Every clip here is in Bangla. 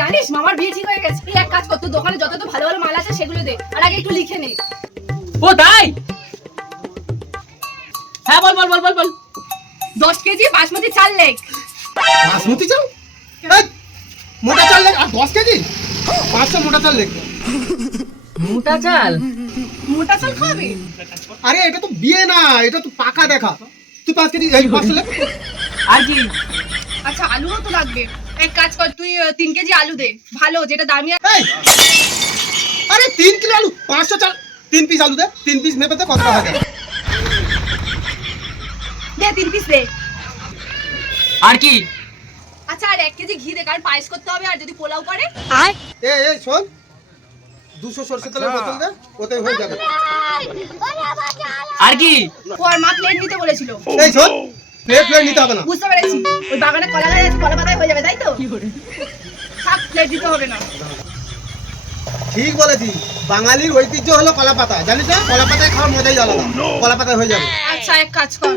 জানিস মামার বিয়ে ঠিক হয়ে গেছে। তুই এক কাজ কর, তোর দোকানে যত তো ভালো ভালো মাল আছে সেগুলো দে, আর আগে একটু লিখে নে। ও তাই? হ্যাঁ বল বল বল বল বল। 10 কেজি বাসমতি চাল লেখ। বাসমতি চাল? এই, মোটা চাল লেখ। আর 10 কেজি 500 মোটা চাল লেখ। মোটা চাল? মোটা চাল খাবি? আরে এটা তো বিয়ে না, এটা তো পাকা দেখা। তুই 5 কেজি এই 500 লেখ। আর কি? আচ্ছা আলুও তো লাগবে। এক কাজ কর, তুই 3 কেজি আলু দে, ভালো যেটা দামি। এই, আরে 3 কিলো আলু 500 চাল, 3 পিস আলু দে। 3 পিস মেপে দে কত টাকা হবে। দে 3 পিস দে। আর কি? আচ্ছা আর 1 কেজি ঘি দে, কারণ পায়েস করতে হবে, আর যদি পোলাও করে। এই শোন, 200 সরষে তেলের বোতল দে, ওতেই হয়ে যাবে। আর কি? ওর মা প্লেট নিতে বলেছিল। এই শোন, প্লেট নিতে হবে না। বুঝতে পেরেছি, ওই বাগানে কলা গাছ আছে, কলা পাতায় হয়ে যাবে, তাই তো? থাক, প্লেট দিতে হবে না। ঠিক বলেছি, বাঙালির ঐতিহ্য হলো কলা পাতা, জানিস না? কলা পাতায় খাওয়ার মজাই আলাদা। কলা পাতায় হয়ে যাবে। আচ্ছা এক কাজ কর,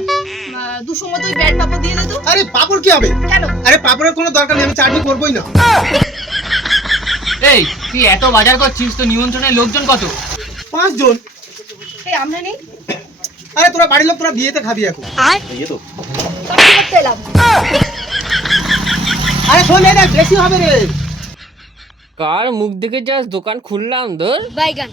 200 মতো ব্রেড পাপড় দিয়ে দে তো। আরে পাপড় কি হবে? কেন? আরে পাপড়ের কোনো দরকার নেই, আমি চাটনি করবোই না। এই তুই এত বাজার করছিস, তো নিমন্ত্রণের লোকজন কত? 5 জন। এই আমরা নেই? আরে তোরা বাড়ির লোক, তোরা বিয়েতে খাবি এখন। সব কি করতে এলাম? আরে শোন, এটা বেশি হবে রে। কার মুখ দেখে যা দোকান খুললাম ধর। বাইগান।